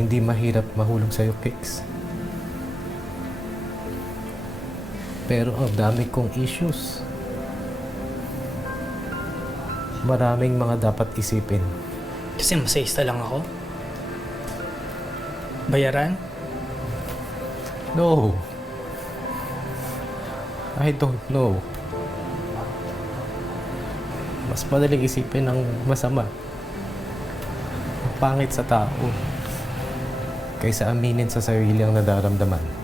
hindi mahirap mahulog sa'yo, Kicks. Pero ang dami kong issues. Maraming mga dapat isipin. Kasi masayista lang ako. Bayaran? No. I don't know. Mas madaling isipin ang masama. Ang pangit sa tao kaysa aminin sa sarili ang nararamdaman.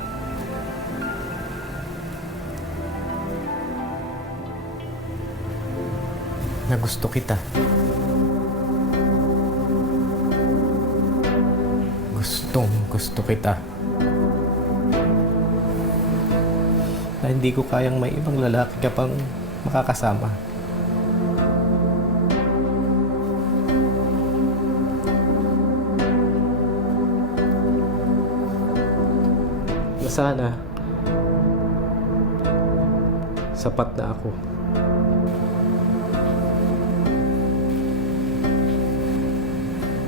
Na gusto kita. Gustong gusto kita. Na hindi ko kayang may ibang lalaki ka pang makakasama. Na sana sapat na ako.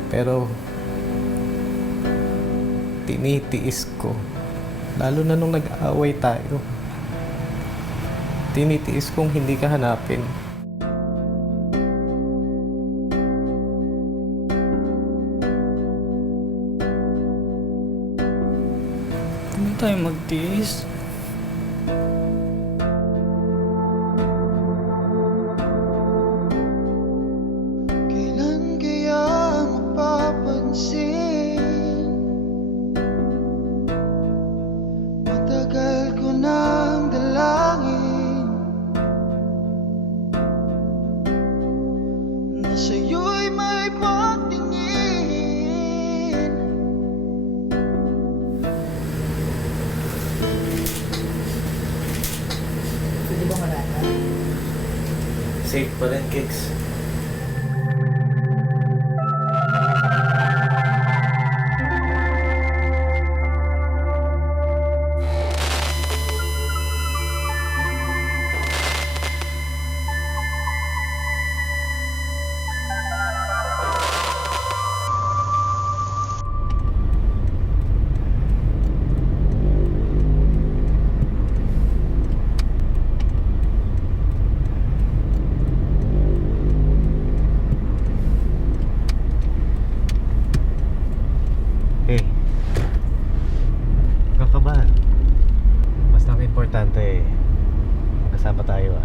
Pero tinitiis ko, lalo na nung nag-aaway tayo. Tinitiis kong hindi ka hanapin. Hindi tayo magtiis. Kailan kaya mapapansin? Matagal ko nang dalangin na sa'yo'y may pagtingin. Pwede ba malata? Safe pa rin, Kicks. Hey, kakabahan. Basta ang importante, magkasama tayo ah.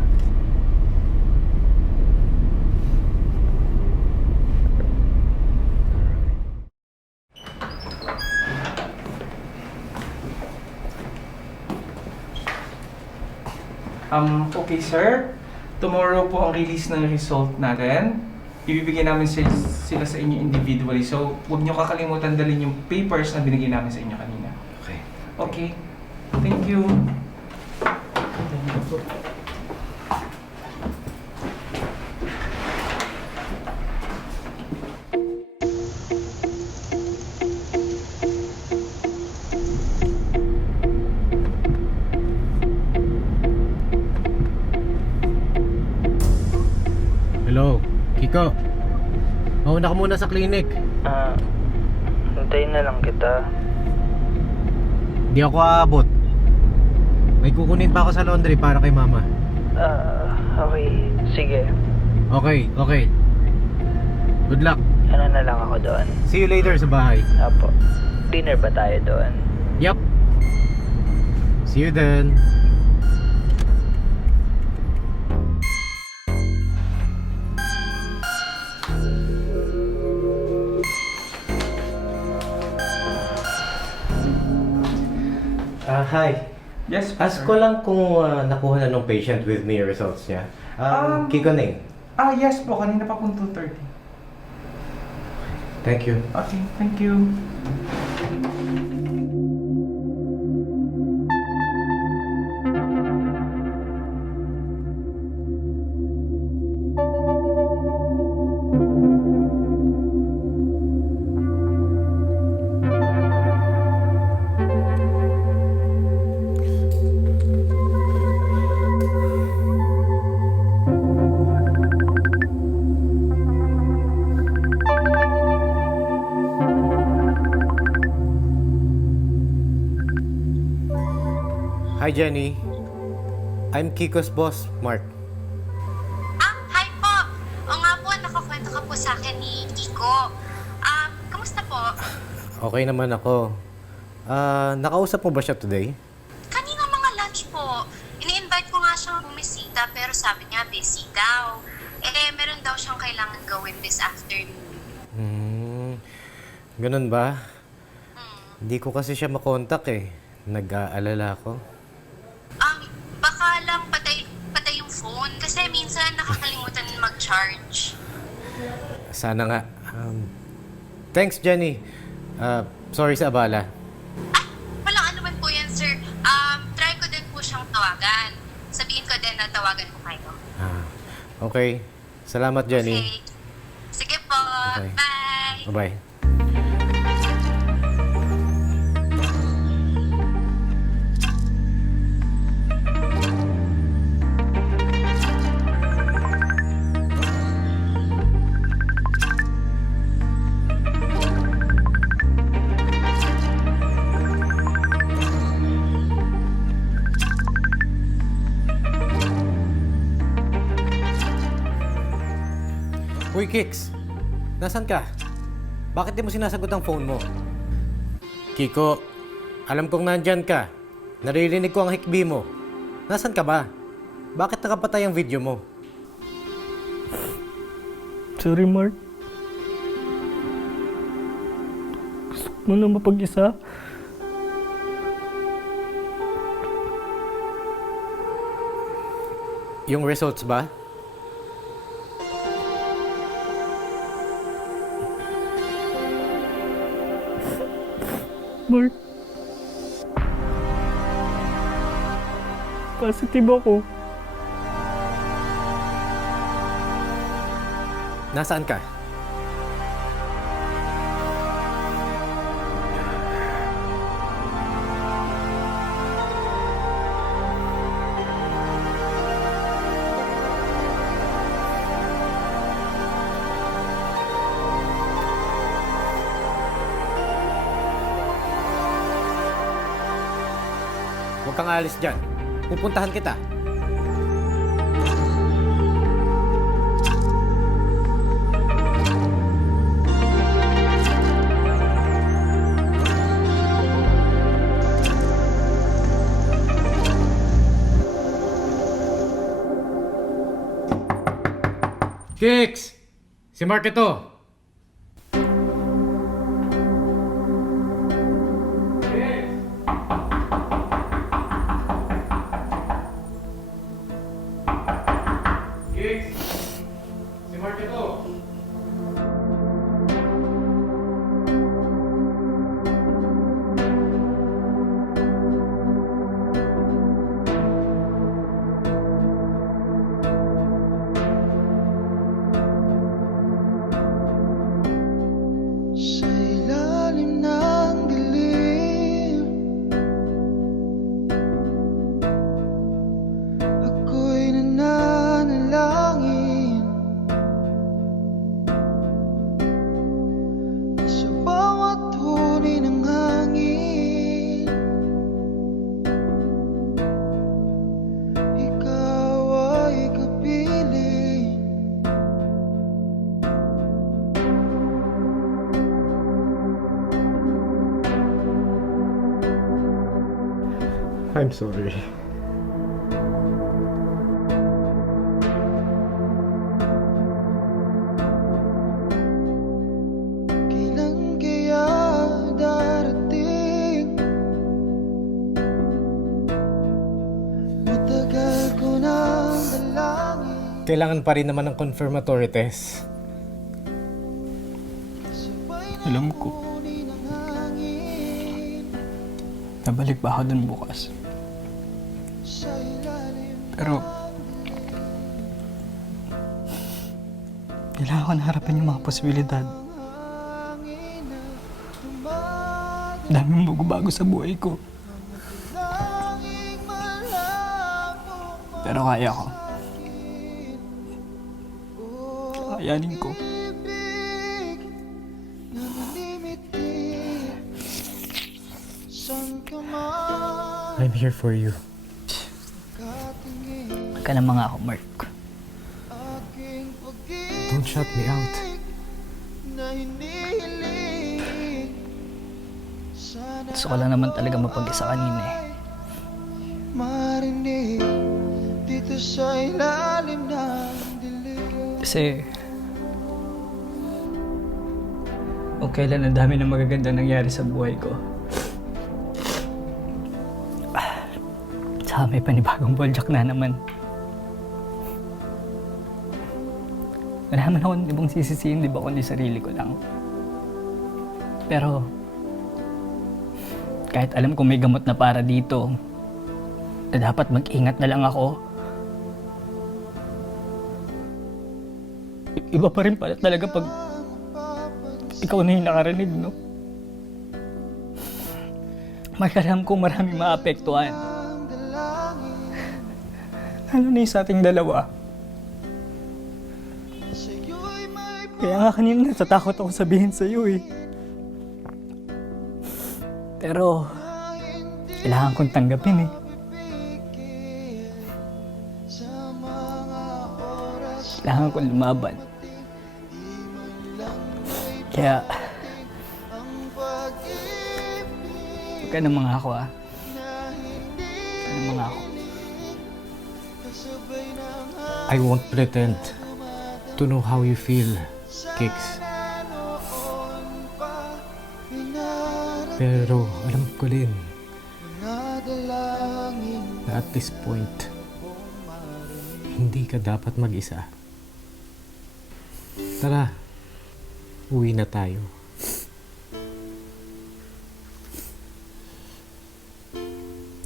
Okay sir, tomorrow po ang release ng result natin. Ibibigay namin sila sa inyo individually. So, huwag nyo kakalimutan dalhin yung papers na binigay namin sa inyo kanina. Okay. Okay. Thank you. Hello, Kiko. Mauna ka muna sa clinic. Hintayin na lang kita. Di ako aabot. May kukunin pa ako sa laundry para kay mama. Okay. Sige. Okay. Good luck. Ano na lang ako doon? See you later sa bahay. Apo. Dinner ba tayo doon? Yup. See you then. Hi. Yes, Ask sir. ko lang kung nakuha na ng patient with me yung results niya. Kiko name. Yes po. Kanina pa po 2:30. Thank you. Okay, thank you. Hi, Jenny. I'm Kiko's boss, Mark. Hi po. O nga po, nakakwento ka po sa akin ni Kiko. Kamusta po? Okay naman ako. Nakausap mo ba siya today? Kanina mga lunch po. Ini-invite ko nga siyang bumisita pero sabi niya busy daw. Meron daw siyang kailangan gawin this afternoon. Ganun ba? Hindi ko kasi siya makontak eh. Nag-aalala ako. Baka lang patay yung phone kasi minsan nakakalimutan mag-charge. Sana nga. Thanks, Jenny. Sorry sa abala. Walang ano man po yan, sir. Try ko din po siyang tawagan. Sabihin ko din na tawagan ko kayo. Okay. Salamat, Jenny. Okay. Sige po. Okay. Bye. Bye-bye. Uy, Kix! Nasaan ka? Bakit di mo sinasagot ang phone mo? Kiko, alam kong nandyan ka. Naririnig ko ang hikbi mo. Nasaan ka ba? Bakit nakapatay ang video mo? Sorry, Mark. Gusto ko na mapag-isa. Yung results ba? Mark. Positive ako. Nasaan ka? Huwag kang alis dyan. Pupuntahan kita. Kix! Si Mark ito. Kix! Si Mark ito. Sa ilalim ng dilim, ako'y nananalangin na sa bawat huni ng hangin, ikaw ay kapiling. I'm sorry. Kailan kaya darating? Matagal ko nang dalangin. Kailangan pa rin naman ng confirmatory test. Sabay na Alam ko, huni ng hangin nabalik ba ako dun bukas? sa ilalim Pero, kailangan ko na harapin yung mga posibilidad. hangin na tumatakbo. Daming bago sa buhay ko. Langing malabo Pero kaya ko. Kakayanin ko. ibig na malimiti. Saan ka man I'm here for you. Ka na mga ako, Mark. aking Don't shut me out. na hinihiling. Sana Gusto ko lang naman talaga mapag-isa kanina eh. marinig dito sa ilalim ng dilim. Kasi... kung kailan ang dami na magaganda nangyari sa buhay ko. Tsaka may panibagong boljak na naman. Wala naman akong ibang sisisihin, di ba, kundi sarili ko lang. Pero, kahit alam kong may gamot na para dito, na dapat mag-ingat na lang ako, iba pa rin pala talaga pag ikaw na yung nakarinig, no? Alam ko maraming maapektuhan. Ano na yung sa ating dalawa? Kaya nga kanina natatakot ako sabihin sa'yo eh. Pero, kailangan kong tanggapin eh. Kailangan kong lumaban. Kaya, huwag ka na mga ako ah. Huwag ka na mga ako. I won't pretend to know how you feel, Kicks. Pero alam ko din na at this point, hindi ka dapat mag-isa. Tara, uwi na tayo.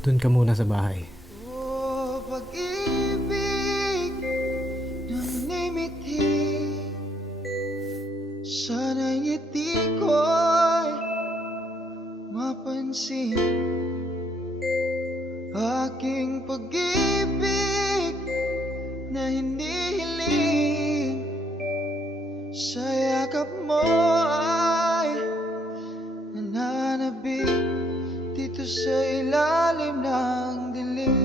Doon ka muna sa bahay. O pag-ibig ng nimiti, sana'y ngiti ko'y mapansin. Aking pag-ibig na hinihiling, sa yakap mo ay nananabik dito sa ilalim ng dilim.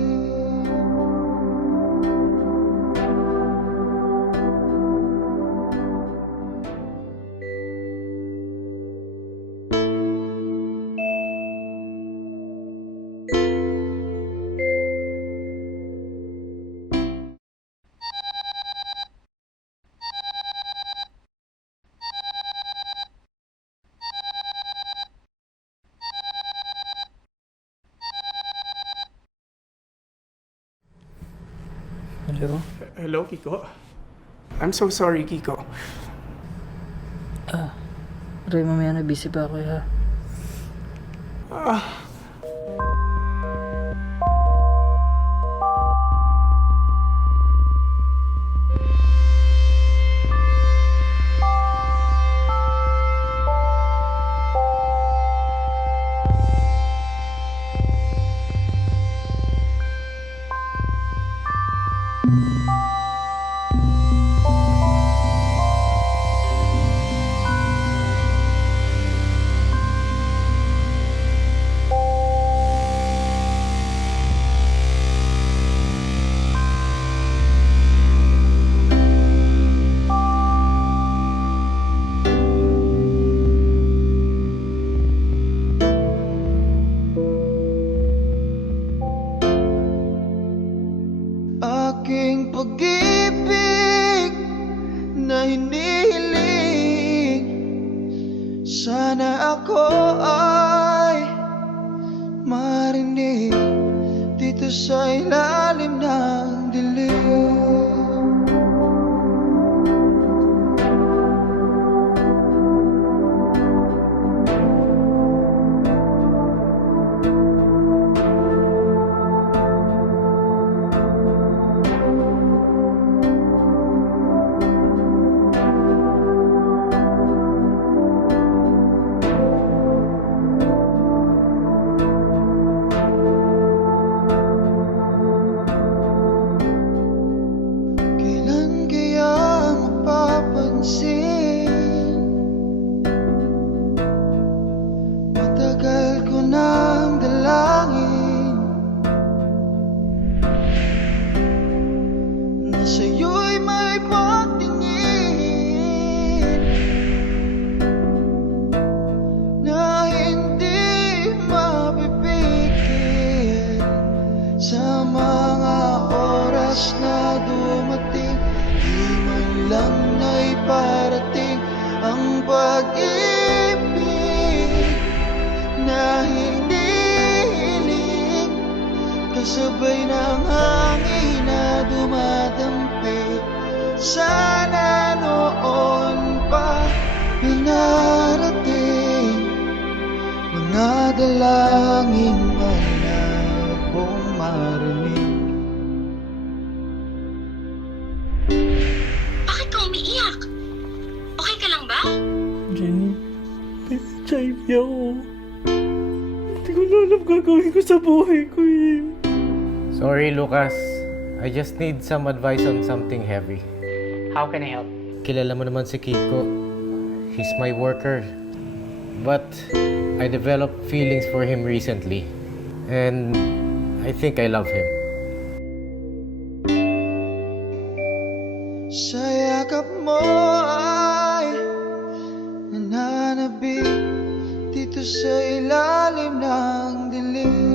Hello? Hello, Kiko? I'm so sorry, Kiko. Ray, mamaya na busy pa ako ha. Aking pag-ibig na hinihiling, sana ako ay marinig dito sa ilalim ng dilim. Sabay ng hangin na dumadampi. Sana noon pa pinarating mga dalangin malabong marinig. Bakit ka umiiyak? Okay ka lang ba? Jenny, HIV ako. Hindi ko na alam gagawin ko sa buhay ko eh. Sorry, Lucas. I just need some advice on something heavy. How can I help? Kilala mo naman si Kiko. He's my worker. But I developed feelings for him recently. And I think I love him. Sa yakap mo ay nananabik dito sa ilalim ng dilim.